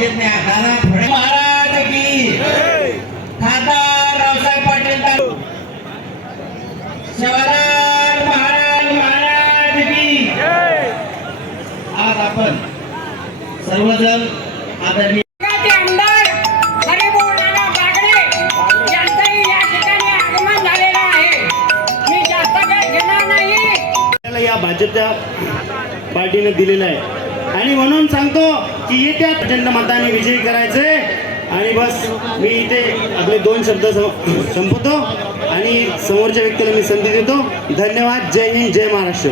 येत नाही दादा फडणवीस महाराज की. खासदार रावसाहेब पाटील शिवराज महाराज महाराज की. आज आपण सर्वजण आदरणीय ते आमदार हरिभाऊ नाना बागडे यांचंही या ठिकाणी आगमन झालेलं आहे. मी जास्त काही घेणार नाही. आपल्याला या भाजपच्या पार्टीने दिलेलं आहे. आणि म्हणून सांगतो की येत्या प्रचंड मताने विजयी करायचंय आणि बस मी इथे आपले दोन शब्द संपवतो. आणि समोरच्या व्यक्तीला मी संधी देतो. धन्यवाद. जय हिंद. जय महाराष्ट्र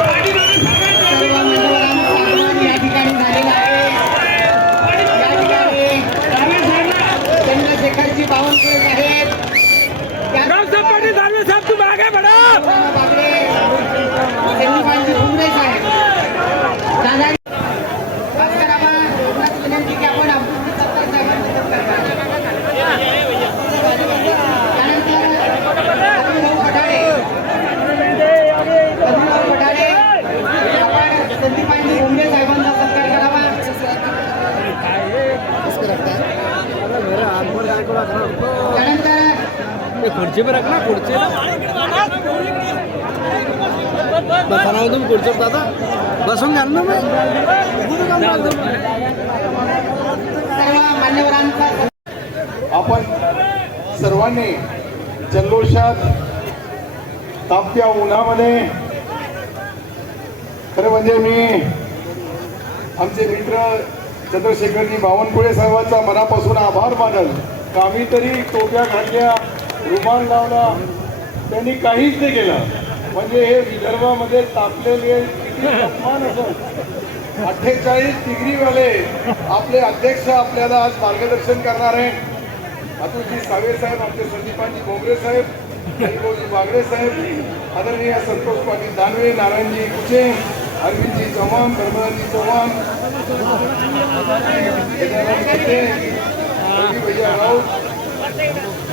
सर्व मंडळांचं आगमन या ठिकाणी झालेलं आहे या ठिकाणी चंद्रशेखरजी बावनकुळे आहेत रावसाहेब पाटील दानवे साहेब तू मागे बडा त्याचप्रमाणे बागडे चंद्रकांतजी भुमरे साहेब दादा भास्कर आबा, एवढंच विनंती की आपण अब्दुल सत्तार साहेबांचं सत्कार करा. त्यानंतर अभिभाऊ पठाडे अभिभाऊ पठाडे आपण संदीपांजी भुमरे साहेबांचा सत्कार करावा त्यानंतर खुर्ची पर रखना खुर्ची बसाना तुम्ही दादा. बसून घ्या ना आपण सर्वांनी जल्लोषात तापत्या उन्हामध्ये खरं म्हणजे मी आमचे मित्र चंद्रशेखरजी बावनकुळे साहेबांचा मनापासून आभार मानल. कामी तरी टोप्या घातल्या रुमाल लावला त्यांनी काहीच नाही केलं. म्हणजे हे विदर्भामध्ये तापलेले किती असं? अठ्ठेचाळीस डिग्रीवाले आपले अध्यक्ष आपल्याला आज मार्गदर्शन करणार आहे अतुलजी सावे साहेब आमचे संदीपांजी भोंगरे साहेब हरिभाऊजी बागडे साहेब आदरणीय संतोष पाटील दानवे नारायणजी कुचे अरविंदजी चव्हाण धर्मराजी चव्हाण विजय राऊत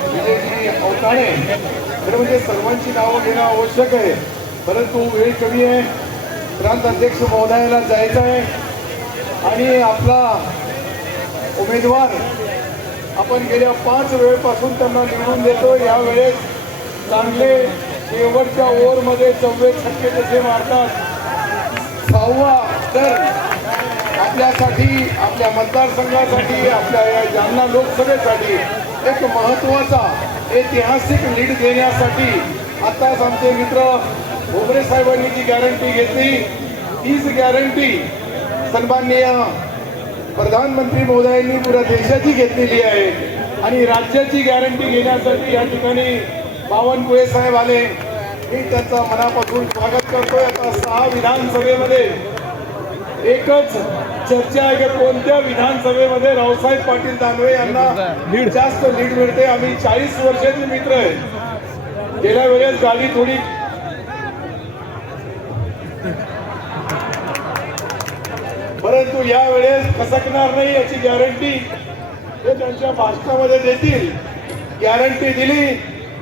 विजयजी अवताडे खरं म्हणजे सर्वांची नावं घेणं आवश्यक आहे. परंतु वेळ कमी आहे. प्रांत अध्यक्ष महोदयाला जायचं आहे. आणि आपला उमेदवार आपण गेल्या पाच वेळेपासून त्यांना निवडून देतो. यावेळेस चांगले शेवटच्या ओव्हरमध्ये चव्वे टक्के तसे मारतात सहावा तर आपल्यासाठी आपल्या मतदारसंघासाठी आपल्या या जालना लोकसभेसाठी एक महत्त्वाचा ऐतिहासिक लीड देण्यासाठी आताच आमचे मित्र भोबरे साहेबांनी जी गॅरंटी घेतली हीच गॅरंटी सन्माननीय प्रधानमंत्री मोदयांनी पुऱ्या देशाची घेतलेली आहे. आणि राज्याची गॅरंटी घेण्यासाठी या ठिकाणी बावनकुळे साहेब आले. मी त्यांचा मनापासून स्वागत करतोय. आता सहा विधानसभेमध्ये एकच चर्चा आहे की कोणत्या विधानसभेमध्ये रावसाहेब पाटील दानवे यांना जास्त लीड मिळते? आम्ही चाळीस वर्षाचे मित्र आहे. गेल्या वेळेस गाडी थोडी परंतु या वेळेस खसकणार नाही याची गॅरंटी ते त्यांच्या भाषणामध्ये देतील. गॅरंटी दिली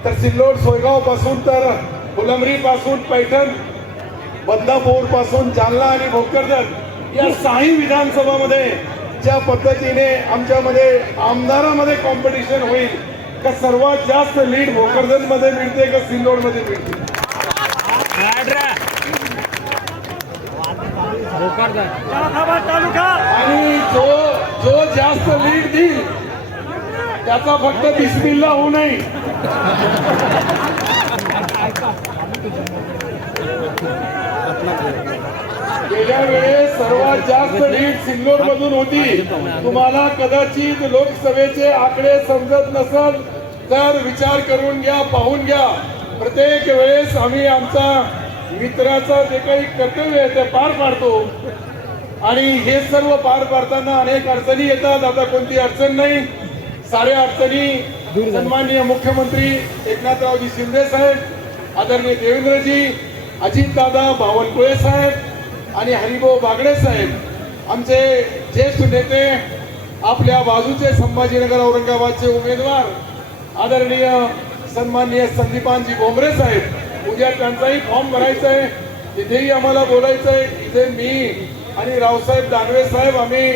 तर सिल्लोड सोयगावपासून तर फुलंब्री पासून पैठण बदनापूरपासून जालना आणि भोकरदन. या सहाही विधानसभामध्ये ज्या पद्धतीने आमच्यामध्ये आमदारामध्ये कॉम्पिटिशन होईल का सर्वात जास्त लीड भोकरदनमध्ये मिळते का सिल्लोडमध्ये मिळते आणि जो जो जास्त लीड देईल त्याचा फक्त बिस्मिल्ला होऊ नये. गेल्या वेळेस सर्वात जास्त लीड सिल्लोर मधून होती. तुम्हाला कदाचित लोकसभेचे आकडे समजत नसल तर विचार करून घ्या पाहून घ्या. प्रत्येक वेळेस आम्ही आमचा मित्राचं जे काही कर्तव्य आहे ते पार पाडतो. आणि हे सर्व पार पाडताना अनेक अडचणी येतात. आता कोणती अडचण नाही. साऱ्या अडचणी सन्माननीय मुख्यमंत्री एकनाथरावजी शिंदे साहेब आदरणीय देवेंद्रजी अजितदादा बावनकुळे साहेब आणि हरिभाऊ बागडे साहेब आमचे ज्येष्ठ नेते आपल्या बाजूचे संभाजीनगर औरंगाबादचे उमेदवार आदरणीय सन्माननीय संदीपानजी भोमरे साहेब उद्या त्यांचाही फॉर्म भरायचा आहे तिथेही आम्हाला बोलायचं आहे इथे मी आणि रावसाहेब दानवे साहेब आम्ही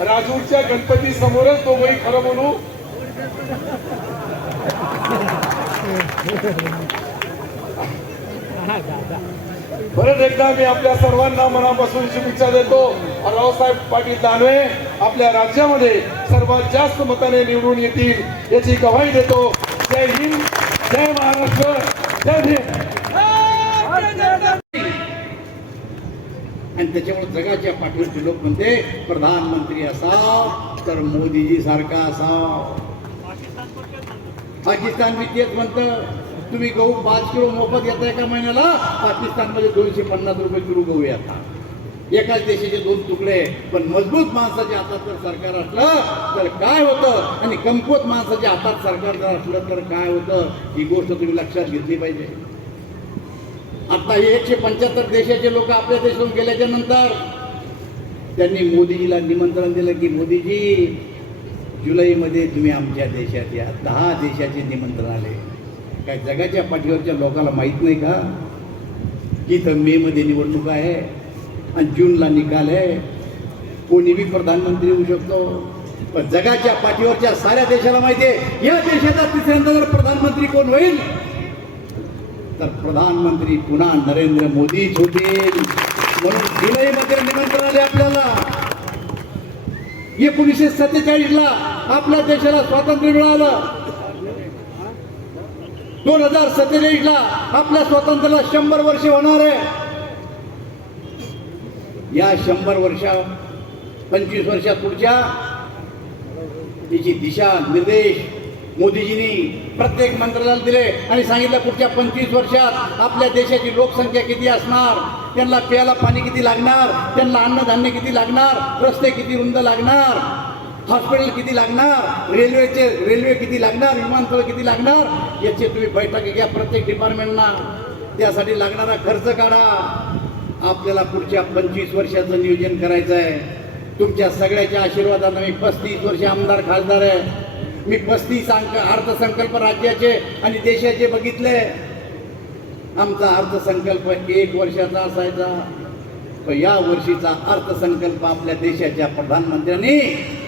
राजूरच्या गणपती समोरच दोघंही खरं म्हणू परत एकदा मी आपल्या सर्वांना मनापासून शुभेच्छा देतो. रावसाहेब पाटील दानवे आपल्या राज्यामध्ये सर्वात जास्त मताने निवडून येतील याची गवाही देतो. जय हिंद जय महाराष्ट्र जय भीम. आणि त्याच्यामुळे जगाच्या पाठीवरचे लोक म्हणते प्रधानमंत्री असाव तर मोदीजी सारखा असा पाकिस्तान मी तेच म्हणतं. तुम्ही गहू पाच किलो मोफत येता एका महिन्याला? पाकिस्तानमध्ये दोनशे पन्नास रुपये किलो गहू येतात एकाच देशाचे दोन तुकडे पण मजबूत माणसाच्या हातात जर सरकार असलं तर काय होतं? आणि कमकुवत माणसाच्या हातात सरकार जर असलं तर काय होतं? ही गोष्ट तुम्ही लक्षात घेतली पाहिजे. आता हे एकशे पंच्याहत्तर देशाचे लोक आपल्या देशातून गेल्याच्यानंतर त्यांनी मोदीजीला निमंत्रण दिलं की मोदीजी जुलैमध्ये तुम्ही आमच्या देशात या. दहा देशाचे निमंत्रण आले. काय जगाच्या पाठीवरच्या लोकांना माहीत नाही का? की इथं मेमध्ये निवडणूक आहे आणि जूनला निकाल आहे. कोणी बी प्रधानमंत्री होऊ शकतो. पण जगाच्या पाठीवरच्या साऱ्या देशाला माहिती आहे या देशाचा तिसऱ्यांदा जर प्रधानमंत्री कोण होईल? तर प्रधानमंत्री पुन्हा नरेंद्र मोदीच होतील. म्हणून जुलैमध्ये निमंत्रण आले आपल्याला. एकोणीसशे सत्तेचाळीस ला आपल्या देशाला स्वातंत्र्य मिळालं. दोन हजार सत्तेचाळीसला आपल्या स्वातंत्र्याला शंभर वर्ष होणार आहे. या शंभर वर्षा पंचवीस वर्षात पुढच्या तिची दिशा निर्देश मोदीजींनी प्रत्येक मंत्र्याला दिले आणि सांगितलं पुढच्या पंचवीस वर्षात आपल्या देशाची लोकसंख्या किती असणार त्यांना प्यायला पाणी किती लागणार त्यांना अन्नधान्य किती लागणार रस्ते किती रुंद लागणार हॉस्पिटल किती लागणार? रेल्वेचे रेल्वे किती लागणार? विमानतळ किती लागणार? याची तुम्ही बैठक घ्या प्रत्येक डिपार्टमेंटना त्यासाठी लागणारा खर्च काढा. आपल्याला पुढच्या पंचवीस वर्षाचं नियोजन करायचं आहे. तुमच्या सगळ्याच्या आशीर्वादानं मी पस्तीस वर्ष आमदार खासदार आहे. मी पस्तीस अंक अर्थसंकल्प राज्याचे आणि देशाचे बघितले. आमचा अर्थसंकल्प एक वर्षाचा असायचा. या वर्षीचा अर्थसंकल्प आपल्या देशाच्या प्रधानमंत्र्यांनी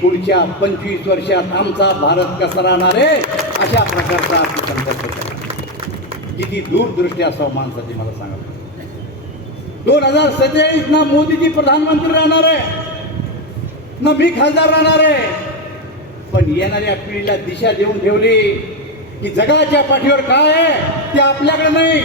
पुढच्या पंचवीस वर्षात आमचा भारत कसा राहणार आहे? अशा प्रकारचा अर्थसंकल्प केला. किती दूरदृष्टी असावं माणसाची मला सांगा दोन हजार सत्तेचाळीस ना मोदीजी प्रधानमंत्री राहणार आहे. ना मी खासदार राहणार आहे. पण येणाऱ्या पिढीला दिशा देऊन ठेवली की जगाच्या पाठीवर काय आहे ते आपल्याकडे नाही.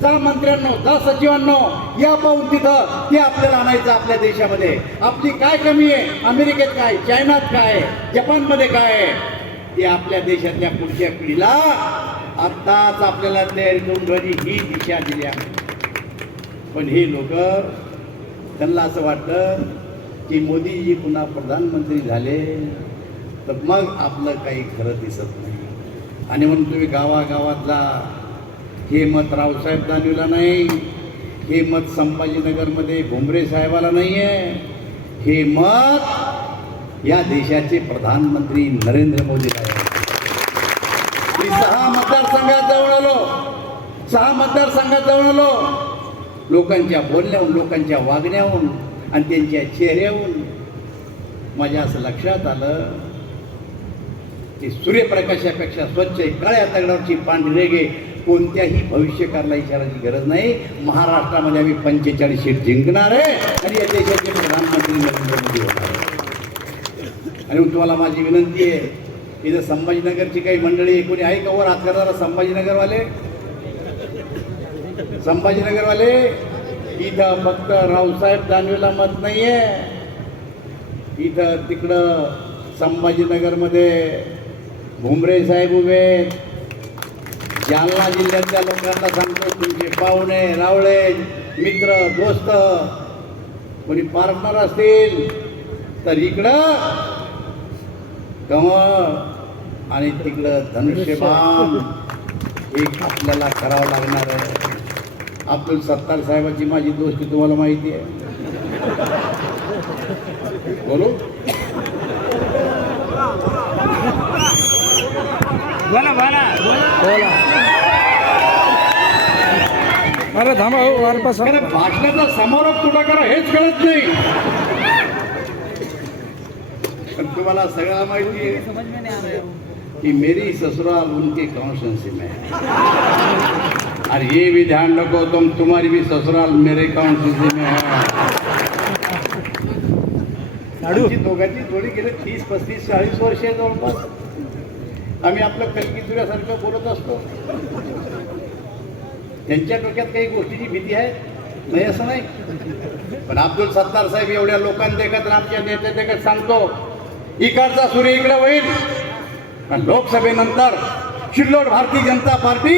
जा मंत्र्यांनो जा सचिवांनो या पाहून तिथं ते आपल्याला आणायचं आपल्या देशामध्ये. आपली काय कमी आहे? अमेरिकेत काय? चायनात काय आहे, जपानमध्ये काय आहे? ते आपल्या देशातल्या पुढच्या पिढीला आत्ताच आपल्याला तयारी करून घरी ही दिशा दिली आहे. पण हे लोक त्यांना असं वाटतं की मोदीजी पुन्हा प्रधानमंत्री झाले तर मग आपलं काही खरं दिसत नाही. आणि म्हणून तुम्ही गावागावात जा हे मत रावसाहेब दानवीला नाही. हे मत संभाजीनगरमध्ये भुमरे साहेबाला नाही आहे हे मत या देशाचे प्रधानमंत्री नरेंद्र मोदीला आहे मी सहा मतदारसंघात जाऊन आलो. सहा मतदारसंघात जाऊन आलो. लोकांच्या बोलण्याहून लोकांच्या वागण्याहून आणि त्यांच्या चेहऱ्याहून माझ्या असं लक्षात आलं की सूर्यप्रकाशापेक्षा स्वच्छ काळ्या तगडावरची पांढरेगे कोणत्याही भविष्यकारला इशाराची गरज नाही. महाराष्ट्रामध्ये आम्ही पंचेचाळीस सीट जिंकणार आहे. आणि या देशाचे प्रधानमंत्री नरेंद्र मोदी होणार आणि तुम्हाला माझी विनंती आहे इथं संभाजीनगरची काही मंडळी कोणी आहे का वर हात संभाजीनगरवाले? संभाजीनगरवाले इथं फक्त रावसाहेब दानवेला मत नाही आहे इथं तिकडं संभाजीनगरमध्ये भुमरे साहेब उभे आहेत. जालना जिल्ह्यातल्या लोकांना सांगतो तुमचे पाहुणे रावळे मित्र दोस्त कोणी पार्टनर असतील तर इकडं कमळ आणि तिकडं धनुष्यबाण. हे आपल्याला करावं लागणार आहे. अब्दुल सत्तार साहेबाची माझी दोस्ती तुम्हाला माहिती आहे. बोलू? बोला बोला. अरे थांबा हो कारण भाषणाचा समारोप कुठं करा हेच कळत नाही. पण तुम्हाला सगळ्याला माहिती आहे कि मेरी ससुराल उनके कॉन्स्टेंसी में है. और ये भी ध्यान रखो तुम तुम्हारी भी ससुराल मेरे कॉन्स्टेंसी में है. दोघांची जोडी गेले तीस पस्तीस चाळीस वर्ष आहे जवळपास. आम्ही आपलं कलकितुऱ्यासारखं बोलत असतो. त्यांच्या डोक्यात काही गोष्टीची भीती आहे? नाही असं नाही. पण अब्दुल सत्तार साहेब एवढ्या लोकांदेखत आणि आमच्या नेते देखत सांगतो इकडचा सूर्य इकडे होईल. पण लोकसभेनंतर शिल्लोड भारतीय जनता पार्टी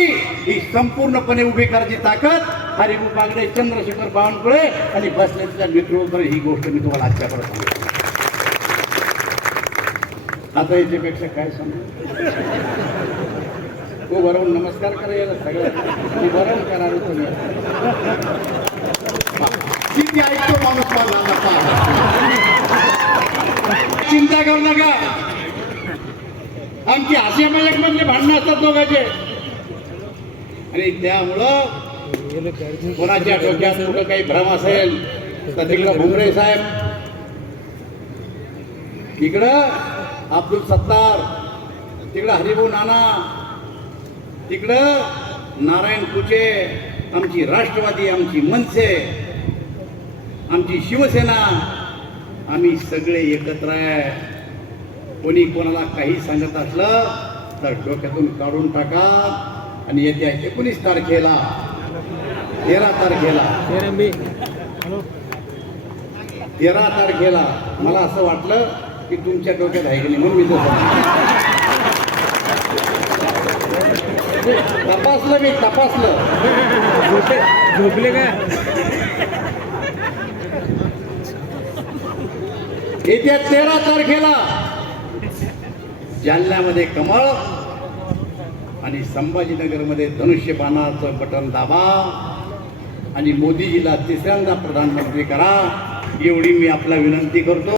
ही संपूर्णपणे उभी करायची ताकद हरिभू बागडे चंद्रशेखर बावनकुळे आणि बसलेच्या नेतृत्वावर ही गोष्ट मी तुम्हाला आजच्याकडे सांगतो. आता याच्यापेक्षा काय सांगू? हो, उभं बरोबर नमस्कार करा याला सगळं बरं करा तुम्ही किती ऐकतो माणूस माझा चिंता करू नका. आमची हास्य मजाक मधले भांडणं असतात दोघांचे. आणि त्यामुळं कोणाच्या डोक्यात कुठं काही भ्रम असेल तर तिकडं भुमरे साहेब. इकडं अब्दुल सत्तार तिकडं हरिभाऊ नाना तिकडं नारायण कुचे आमची राष्ट्रवादी आमची मनसे आमची शिवसेना आम्ही सगळे एकत्र आहे. कोणी कोणाला काही सांगत असलं तर डोक्यातून काढून टाका आणि येत्या एकोणीस तारखेला तेरा तारखेला तेरा तारखेला मला असं वाटलं की तुमच्या डोक्यात आहे की नाही म्हणून मी तपासलं मी तपासलं. झोपले काय येत्या तेरा तारखेला जालन्यामध्ये कमळ आणि संभाजीनगरमध्ये धनुष्यबाणाचं बटन दाबा आणि मोदीजीला तिसऱ्यांदा प्रधानमंत्री करा एवढी मी आपला विनंती करतो.